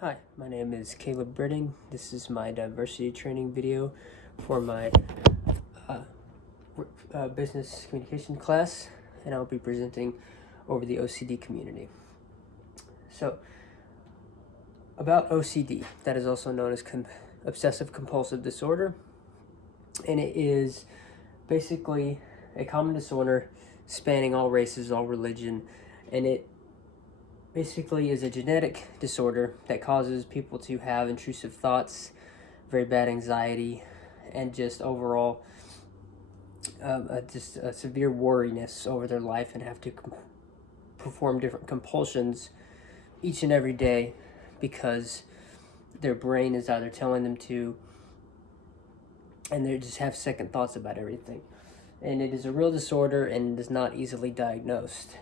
Hi, my name is Caleb Britting. This is my diversity training video for my uh, business communication class, and I'll be presenting over the OCD community. So, about OCD, that is also known as obsessive compulsive disorder, and it is basically a common disorder spanning all races, all religion, and it basically is a genetic disorder that causes people to have intrusive thoughts, very bad anxiety, and just overall just a severe worriness over their life, and have to perform different compulsions each and every day because their brain is either telling them to, and they just have second thoughts about everything. And it is a real disorder and is not easily diagnosed.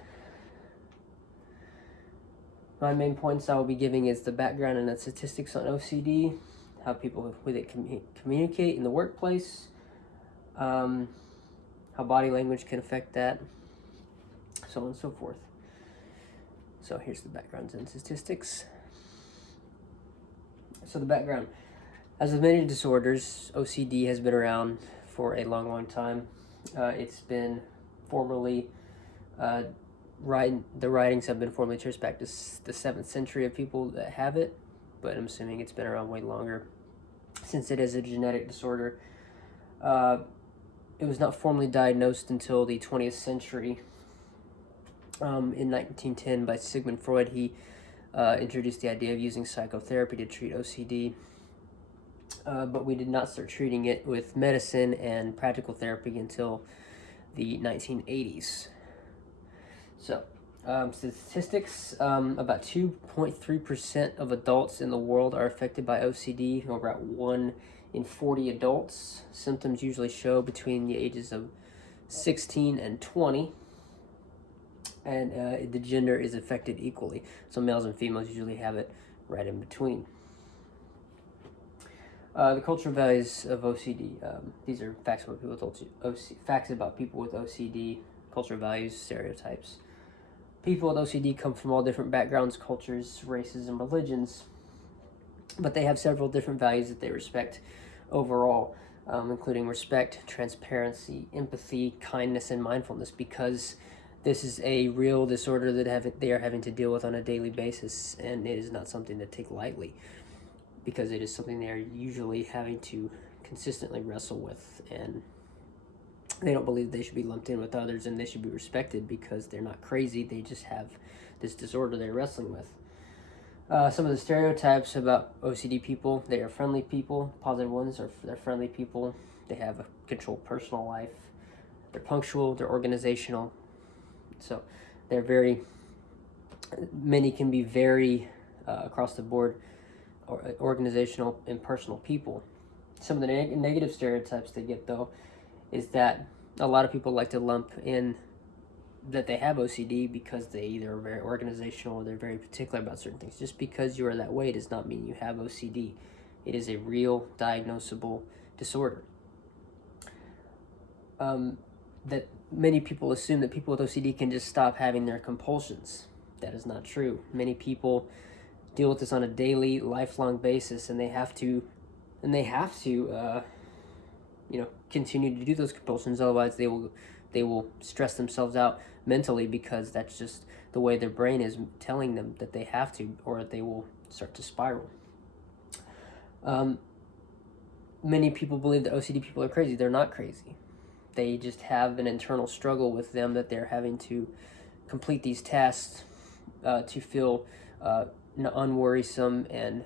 My main points I will be giving is the background and the statistics on OCD, how people with it communicate in the workplace, how body language can affect that, so on and so forth. So here's the backgrounds and statistics. So the background. As with many disorders, OCD has been around for a long, long time. It's been formerly, the writings have been formally traced back to the 7th century of people that have it, but I'm assuming it's been around way longer. Since it is a genetic disorder, it was not formally diagnosed until the 20th century. In 1910, by Sigmund Freud, he introduced the idea of using psychotherapy to treat OCD. But we did not start treating it with medicine and practical therapy until the 1980s. So, statistics, about 2.3% of adults in the world are affected by OCD, or about 1 in 40 adults. Symptoms usually show between the ages of 16 and 20, and the gender is affected equally. So males and females usually have it right in between. The cultural values of OCD. These are facts about people with OCD, cultural values, stereotypes. People with OCD come from all different backgrounds, cultures, races, and religions, but they have several different values that they respect overall, including respect, transparency, empathy, kindness, and mindfulness, because this is a real disorder that they are having to deal with on a daily basis, and it is not something to take lightly, because it is something they are usually having to consistently wrestle with, and they don't believe they should be lumped in with others, and they should be respected because they're not crazy. They just have this disorder they're wrestling with. Some of the stereotypes about OCD people: they are friendly people. Positive ones are they're friendly people. They have a controlled personal life. They're punctual. They're organizational. So many can be very across the board organizational and personal people. Some of the negative stereotypes they get, though, is that a lot of people like to lump in that they have OCD because they either are very organizational or they're very particular about certain things. Just because you are that way does not mean you have OCD. It is a real diagnosable disorder. That many people assume that people with OCD can just stop having their compulsions. That is not true. Many people deal with this on a daily, lifelong basis, and they have to continue to do those compulsions. Otherwise, they will stress themselves out mentally, because that's just the way their brain is telling them that they have to, or they will start to spiral. Many people believe that OCD people are crazy. They're not crazy. They just have an internal struggle with them that they're having to complete these tasks to feel unworrisome and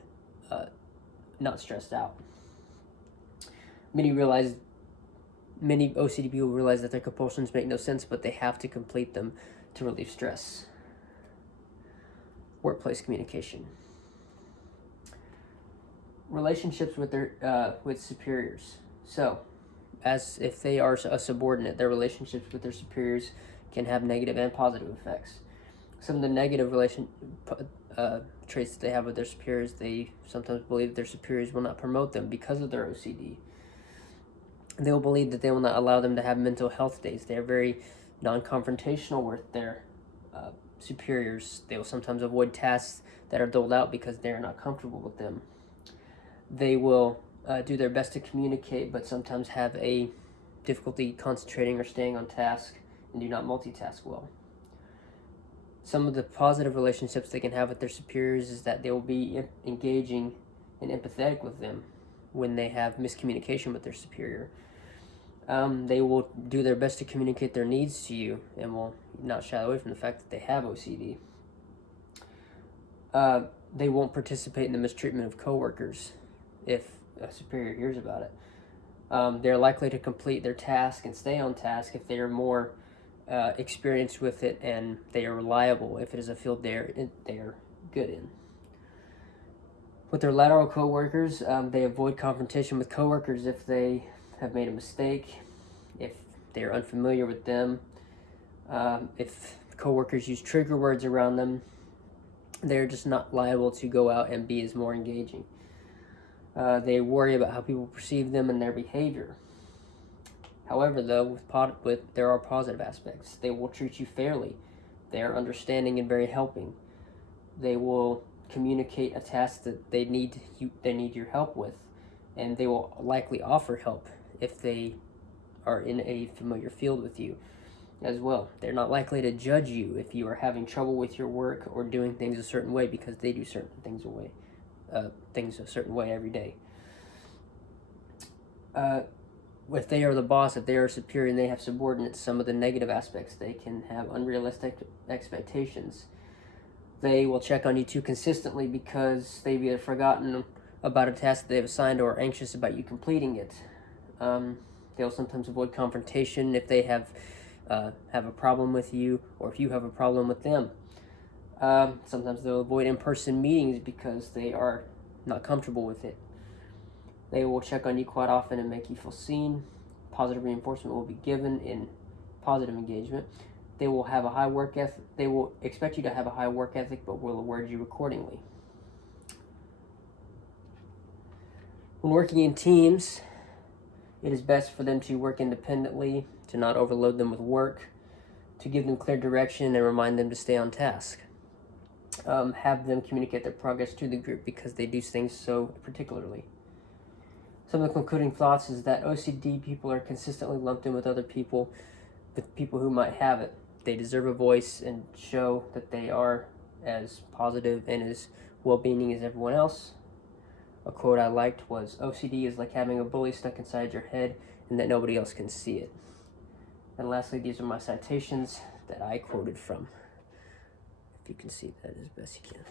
not stressed out. Many OCD people realize that their compulsions make no sense, but they have to complete them to relieve stress. Workplace communication. Relationships with with superiors. So, as if they are a subordinate, their relationships with their superiors can have negative and positive effects. Some of the negative traits that they have with their superiors: they sometimes believe their superiors will not promote them because of their OCD. They will believe that they will not allow them to have mental health days. They are very non-confrontational with their superiors. They will sometimes avoid tasks that are doled out because they're not comfortable with them. They will do their best to communicate, but sometimes have a difficulty concentrating or staying on task and do not multitask well. Some of the positive relationships they can have with their superiors is that they will be engaging and empathetic with them when they have miscommunication with their superior. They will do their best to communicate their needs to you and will not shy away from the fact that they have OCD. They won't participate in the mistreatment of coworkers if a superior hears about it. They're likely to complete their task and stay on task if they are more experienced with it, and they are reliable if it is a field they are good in. With their lateral coworkers, they avoid confrontation with coworkers if they have made a mistake, if they are unfamiliar with them, if coworkers use trigger words around them. They're just not liable to go out and be as more engaging. They worry about how people perceive them and their behavior. However, though, there are positive aspects. They will treat you fairly. They are understanding and very helping. They will communicate a task that they need your help with, and they will likely offer help if they are in a familiar field with you as well. They're not likely to judge you if you are having trouble with your work or doing things a certain way, because they do certain things a certain way every day. If they are the boss, if they are superior and they have subordinates, some of the negative aspects, they can have unrealistic expectations. They will check on you too consistently because they've either forgotten about a task that they've assigned or are anxious about you completing it. They'll sometimes avoid confrontation if they have a problem with you, or if you have a problem with them. Sometimes they'll avoid in-person meetings because they are not comfortable with it. They will check on you quite often and make you feel seen. Positive reinforcement will be given in positive engagement. They will have a high work ethic. They will expect you to have a high work ethic, but will reward you accordingly. When working in teams, it is best for them to work independently, to not overload them with work, to give them clear direction and remind them to stay on task. Have them communicate their progress to the group because they do things so particularly. Some of the concluding thoughts is that OCD people are consistently lumped in with other people, with people who might have it. They deserve a voice and show that they are as positive and as well-being as everyone else. A quote I liked was, "OCD is like having a bully stuck inside your head and that nobody else can see it." And lastly, these are my citations that I quoted from, if you can see that as best you can.